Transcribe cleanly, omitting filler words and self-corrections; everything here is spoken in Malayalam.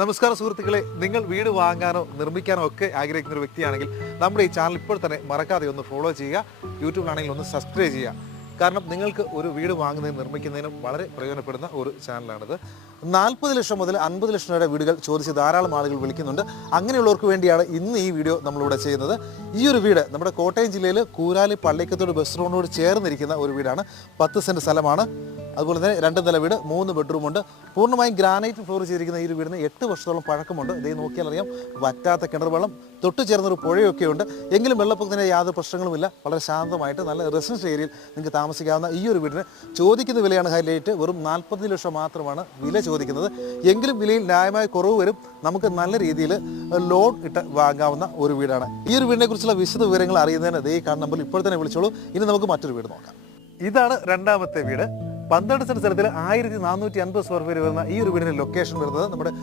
നമസ്കാരം സുഹൃത്തുക്കളെ, നിങ്ങൾ വീട് വാങ്ങാനോ നിർമ്മിക്കാനോ ഒക്കെ ആഗ്രഹിക്കുന്ന ഒരു വ്യക്തിയാണെങ്കിൽ നമ്മുടെ ഈ ചാനൽ ഇപ്പോൾ തന്നെ മറക്കാതെ ഒന്ന് ഫോളോ ചെയ്യുക. യൂട്യൂബിലാണെങ്കിൽ ഒന്ന് സബ്സ്ക്രൈബ് ചെയ്യുക. കാരണം നിങ്ങൾക്ക് ഒരു വീട് വാങ്ങുന്നതിനും നിർമ്മിക്കുന്നതിനും വളരെ പ്രയോജനപ്പെടുന്ന ഒരു ചാനലാണിത്. 40 ലക്ഷം മുതൽ 50 ലക്ഷം വരെ വീടുകൾ ചോദിച്ച് ധാരാളം ആളുകൾ വിളിക്കുന്നുണ്ട്. അങ്ങനെയുള്ളവർക്ക് വേണ്ടിയാണ് ഇന്ന് ഈ വീഡിയോ നമ്മളിവിടെ ചെയ്യുന്നത്. ഈ ഒരു വീട് നമ്മുടെ കോട്ടയം ജില്ലയിൽ കൂരാലി പള്ളിക്കത്തോട് ബസ് റോഡിനോട് ചേർന്നിരിക്കുന്ന ഒരു വീടാണ്. 10 സെൻറ്റ് സ്ഥലമാണ്. അതുപോലെ തന്നെ 2 നില വീട്, 3 ബെഡ്റൂമുണ്ട്. പൂർണ്ണമായും ഗ്രാനൈറ്റ് ഫ്ലോർ ചെയ്തിരിക്കുന്ന ഈ ഒരു വീടിന് 8 വർഷത്തോളം പഴക്കമുണ്ട്. ഇതേ നോക്കിയാൽ അറിയാം, വറ്റാത്ത കിണർ വെള്ളം, തൊട്ടു ചേർന്നൊരു പുഴയൊക്കെ ഉണ്ട്. എങ്കിലും വെള്ളപ്പൊക്കത്തിന് യാതൊരു പ്രശ്നങ്ങളുമില്ല. വളരെ ശാന്തമായിട്ട് നല്ല റെസിഡൻഷ്യൽ ഏരിയയിൽ നിങ്ങൾക്ക് താമസിക്കാവുന്ന ഈ ഒരു വീടിന് ചോദിക്കുന്ന വിലയാണ് ഹൈലൈറ്റ്. വെറും 40 ലക്ഷം മാത്രമാണ് വില ചോദിക്കുന്നത്. എങ്കിലും വിലയിൽ ന്യായമായ കുറവ് വരും. നമുക്ക് നല്ല രീതിയിൽ ലോൺ ഇട്ട് വാങ്ങാവുന്ന ഒരു വീടാണ്. ഈ ഒരു വീടിനെ കുറിച്ചുള്ള വിശദ വിവരങ്ങൾ അറിയുന്നതിന് ദേ കാണുന്ന നമ്പറിൽ ഇപ്പോൾ തന്നെ വിളിച്ചോളൂ. ഇനി നമുക്ക് മറ്റൊരു വീട് നോക്കാം. ഇതാണ് രണ്ടാമത്തെ വീട്. 12 സെന്റ് സ്ഥലത്തിൽ 1450 സ്ക്വയർ ഫീറ്റ് വരുന്ന ഈ ഒരു വീടിന്റെ ലൊക്കേഷൻ വരുന്നത് നമ്മുടെ